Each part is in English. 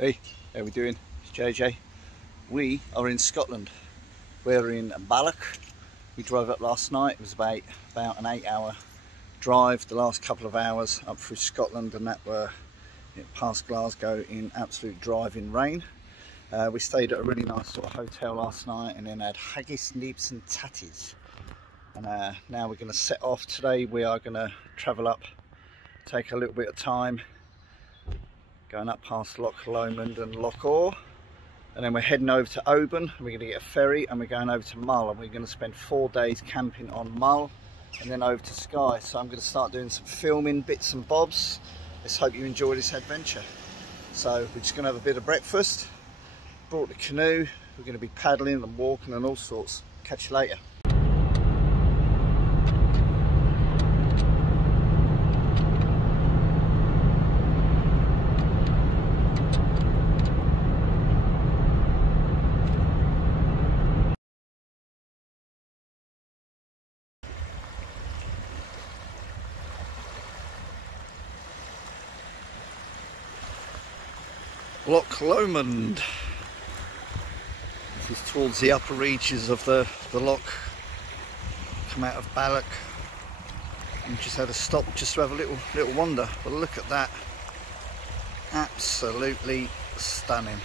Hey, how we doing? It's JJ. We are in Scotland. We're in Balloch. We drove up last night. It was about an 8-hour drive. The last couple of hours up through Scotland, and that were past Glasgow in absolute driving rain. We stayed at a really nice sort of hotel last night, and then had haggis, neeps and tatties. And now we're going to set off. Today we are going to travel up, take a little bit of time, going up past Loch Lomond and Loch Lomond, and then we're heading over to Oban. We're going to get a ferry and we're going over to Mull, and we're going to spend 4 days camping on Mull and then over to Skye. So I'm going to start doing some filming bits and bobs. Let's hope you enjoy this adventure. So we're just going to have a bit of breakfast, brought the canoe, we're going to be paddling and walking and all sorts. Catch you later. Loch Lomond. This is towards the upper reaches of the loch. Come out of Balloch and just had a stop just to have a little wander. But look at that, absolutely stunning.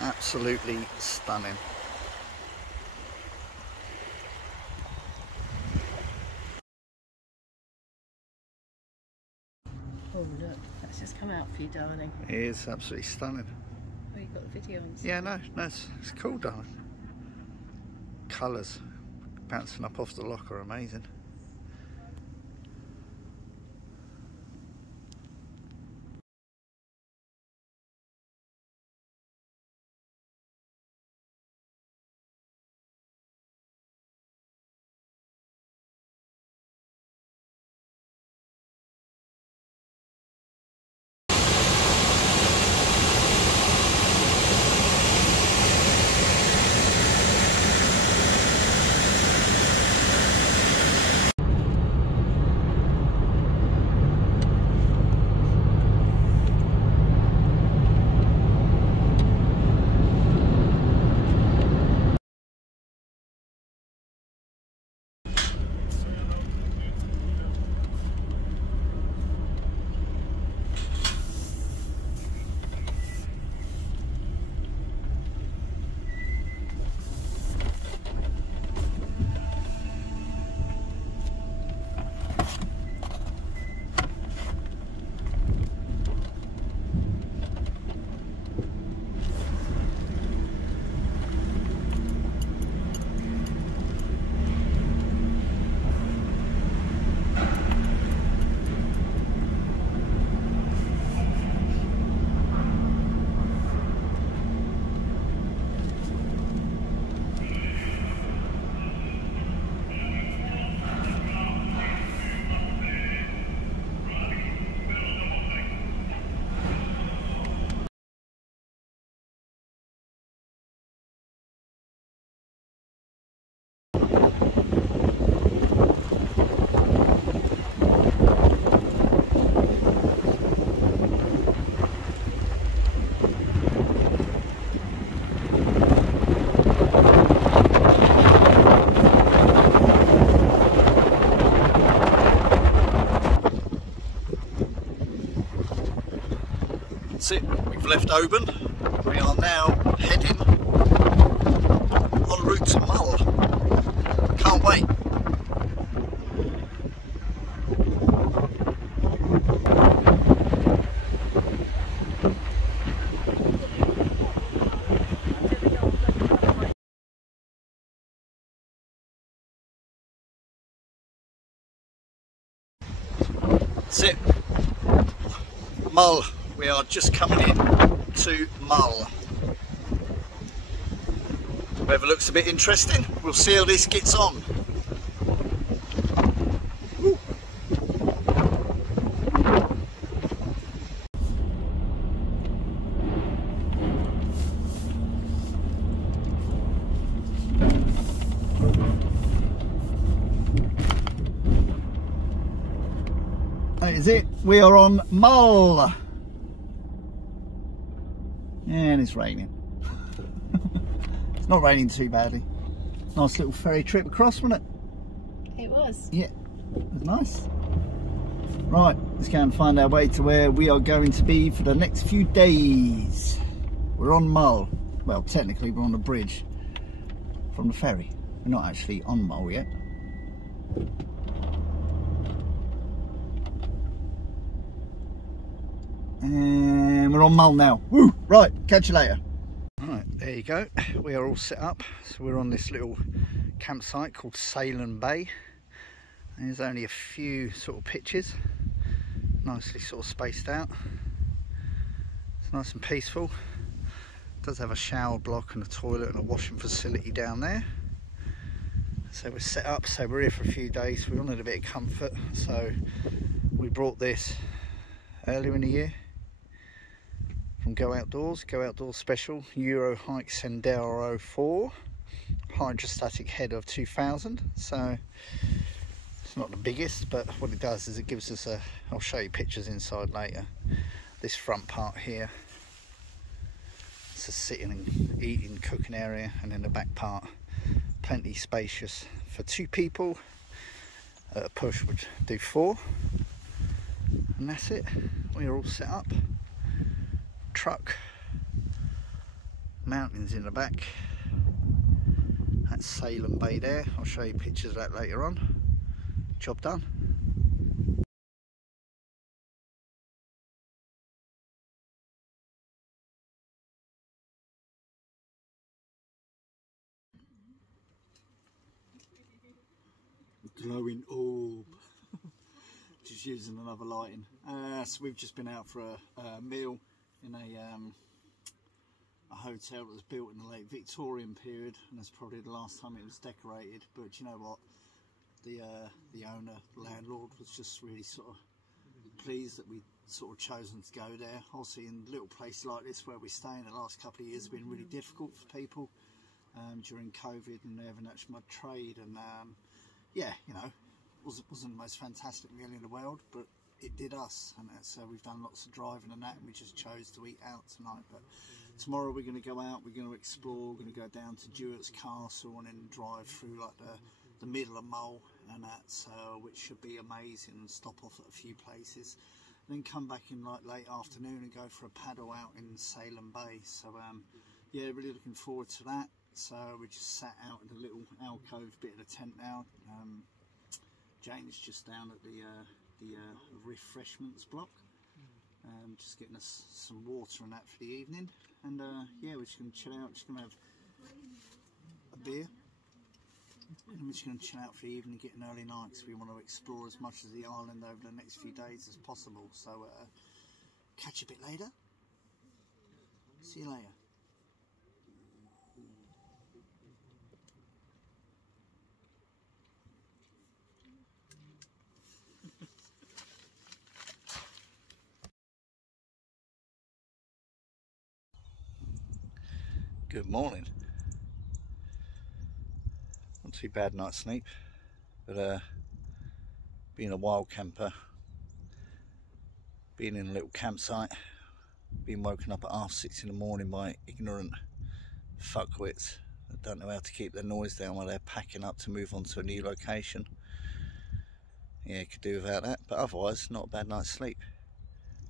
Absolutely stunning. Oh look, that's just come out for you, darling. It is absolutely stunning. Oh, you've got the video on. Yeah, no, it's cool, darling. Colours bouncing up off the loch are amazing. That's it, we've left Oban. We are now heading en route to Mull. Can't wait. That's it. Mull. We are just coming in to Mull. Weather looks a bit interesting. We'll see how this gets on. Woo. That is it. We are on Mull. And it's raining. It's not raining too badly. Nice little ferry trip across, wasn't it? It was. Yeah, it was nice. Right, let's go and find our way to where we are going to be for the next few days. We're on Mull. Well, technically we're on a bridge from the ferry. We're not actually on Mull yet. And we're on Mull now. Woo! Right, catch you later. Right, there you go. We are all set up. So we're on this little campsite called Salem Bay. There's only a few sort of pitches, nicely sort of spaced out. It's nice and peaceful. It does have a shower block and a toilet and a washing facility down there. So we're set up, so we're here for a few days. We wanted a bit of comfort, so we brought this earlier in the year from Go Outdoors Special Euro Hike Sendero 4 hydrostatic head of 2000. So it's not the biggest, but what it does is it gives us a, I'll show you pictures inside later, this front part here. It's a sitting and eating cooking area, and then the back part plenty spacious for 2 people. A push would do 4, and that's it. We're all set up. Truck, mountains in the back. That's Salem Bay there. I'll show you pictures of that later on. Job done. Glowing orb. Just using another lighting. So we've just been out for a meal in a hotel that was built in the late Victorian period, and that's probably the last time it was decorated. But you know what? The owner, the landlord, was just really sort of pleased that we'd sort of chosen to go there. Obviously, in a little place like this where we're staying, the last couple of years have been really difficult for people during COVID, and they haven't actually much trade. And yeah, you know, wasn't the most fantastic meal in the world, but it did us, and so we've done lots of driving and that, and we just chose to eat out tonight. But tomorrow we're going to go out, we're going to explore, we're going to go down to Duart's Castle and then drive through like the middle of Mull and that, so which should be amazing, and stop off at a few places, and then come back in like late afternoon and go for a paddle out in Salem Bay. So yeah, really looking forward to that. So we just sat out in a little alcove bit of the tent now. Jane's just down at the refreshments block, just getting us some water and that for the evening. And yeah, we're just going to chill out, just going to have a beer, and we're just going to chill out for the evening, get an early night, because we want to explore as much of the island over the next few days as possible. So catch you a bit later. See you later. Good morning. Not too bad night's sleep, but being a wild camper, being in a little campsite, being woken up at 6:30 in the morning by ignorant fuckwits that don't know how to keep their noise down while they're packing up to move on to a new location. Yeah, could do without that, but otherwise not a bad night's sleep.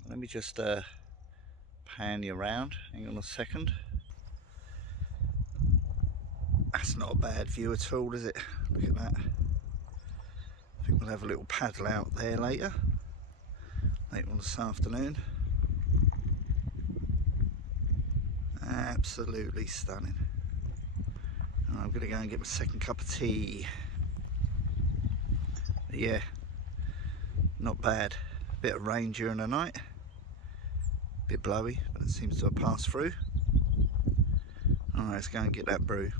Let me just pan you around, hang on a second. That's not a bad view at all, is it? Look at that. I think we'll have a little paddle out there later on this afternoon. Absolutely stunning. I'm going to go and get my second cup of tea. But yeah, not bad. A bit of rain during the night. A bit blowy, but it seems to have passed through. Alright, let's go and get that brew.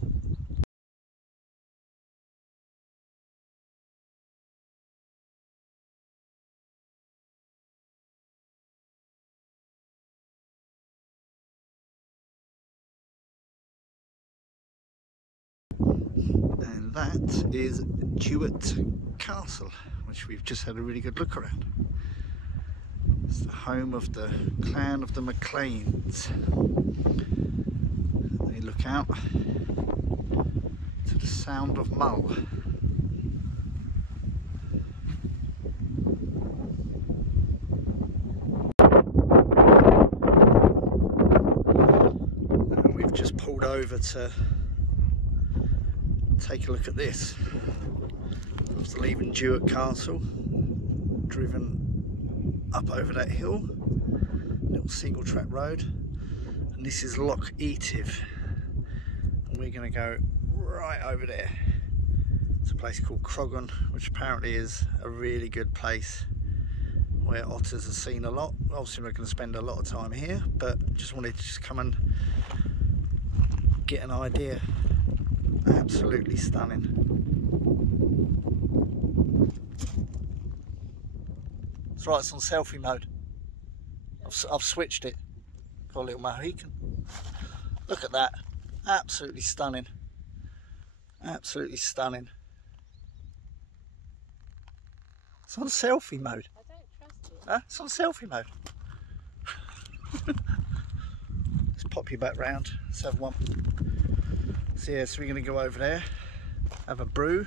And that is Duart Castle, which we've just had a really good look around. It's the home of the clan of the MacLeans. They look out to the Sound of Mull. And we've just pulled over to take a look at this. After leaving Duart Castle, driven up over that hill, little single track road, and this is Loch Lomond, and we're going to go right over there. It's a place called Croggan, which apparently is a really good place where otters are seen a lot. Obviously we're going to spend a lot of time here, but just wanted to just come and get an idea. Absolutely stunning. It's right, it's on selfie mode. I've switched it. Got a little Mohican. Look at that. Absolutely stunning. Absolutely stunning. It's on selfie mode. I don't trust it. Huh? It's on selfie mode. Let's pop you back round. Let's have one. So yeah, so we're going to go over there, have a brew,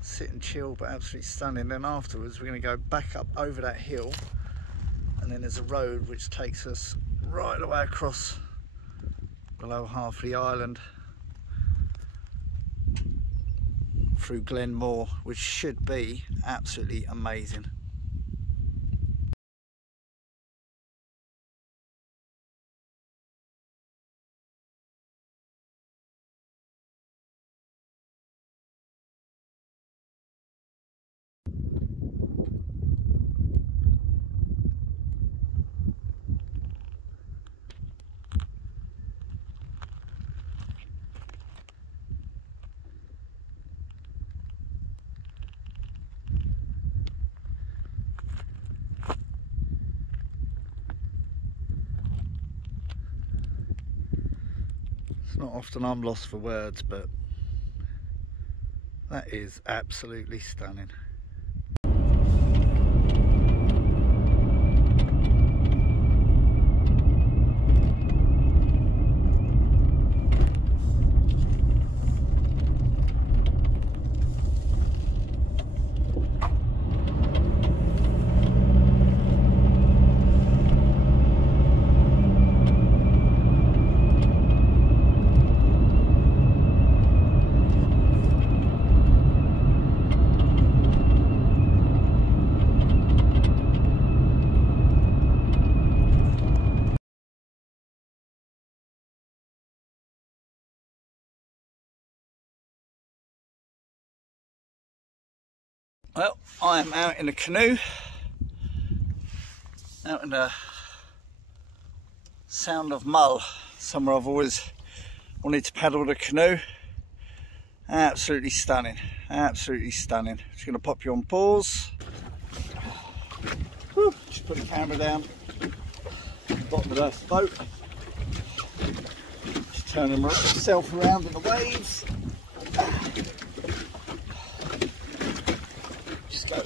sit and chill, but absolutely stunning. Then afterwards we're going to go back up over that hill, and then there's a road which takes us right away across below half the island through Glenmore, which should be absolutely amazing. It's not often I'm lost for words, but that is absolutely stunning. Well, I am out in a canoe, out in the Sound of Mull, somewhere I've always wanted to paddle the canoe. Absolutely stunning, absolutely stunning. Just going to pop you on pause. Whew, just put the camera down, bottom of the boat. Just turning myself around in the waves. Go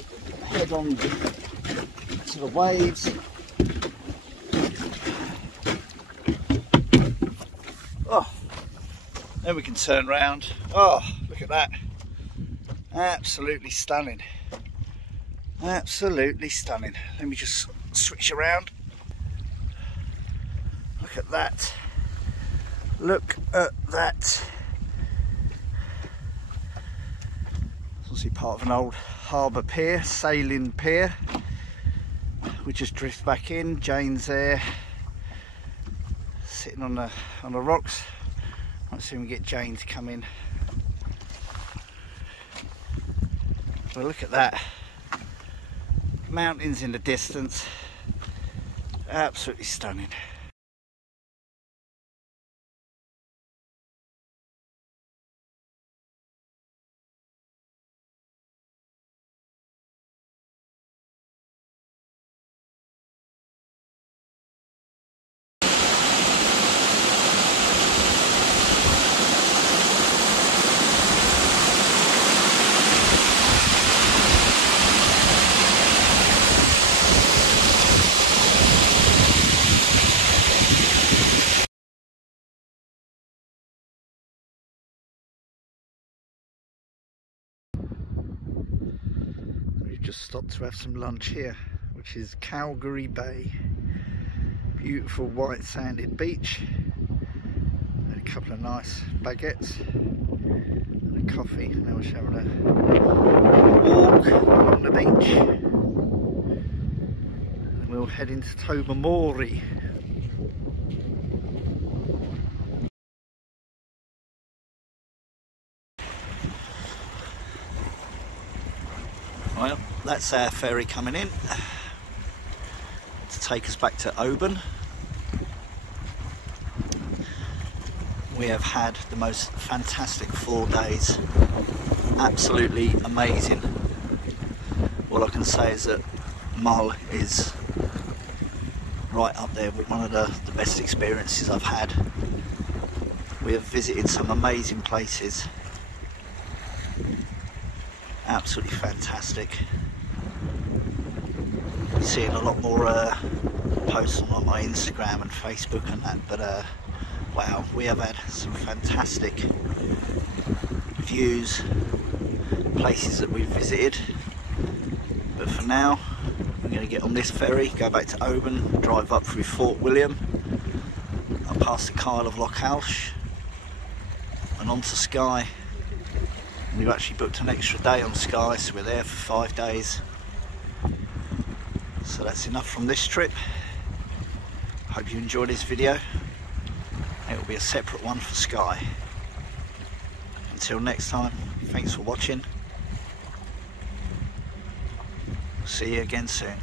head on to the waves. Oh, then we can turn round. Oh, look at that. Absolutely stunning. Absolutely stunning. Let me just switch around. Look at that. Look at that. Obviously part of an old harbour pier, sailing pier. We just drift back in. Jane's there, sitting on the rocks. Might soon get Jane to come in. Well, look at that. Mountains in the distance. Absolutely stunning. just stopped to have some lunch here, which is Calgary Bay. Beautiful white sanded beach. And a couple of nice baguettes and a coffee. And now we're having a walk along the beach. And we'll head into Tobermory. Well, that's our ferry coming in to take us back to Oban. We have had the most fantastic 4 days, absolutely amazing. All I can say is that Mull is right up there with one of the best experiences I've had. We have visited some amazing places. Absolutely fantastic. Seeing a lot more posts on my Instagram and Facebook and that, but wow, we have had some fantastic views, places that we've visited. But for now, we're going to get on this ferry, go back to Oban, drive up through Fort William, up past the Kyle of Loch Lomond and on to Skye. We've actually booked an extra day on Skye, so we're there for 5 days. So that's enough from this trip. Hope you enjoyed this video. It will be a separate one for Skye. Until next time, thanks for watching. See you again soon.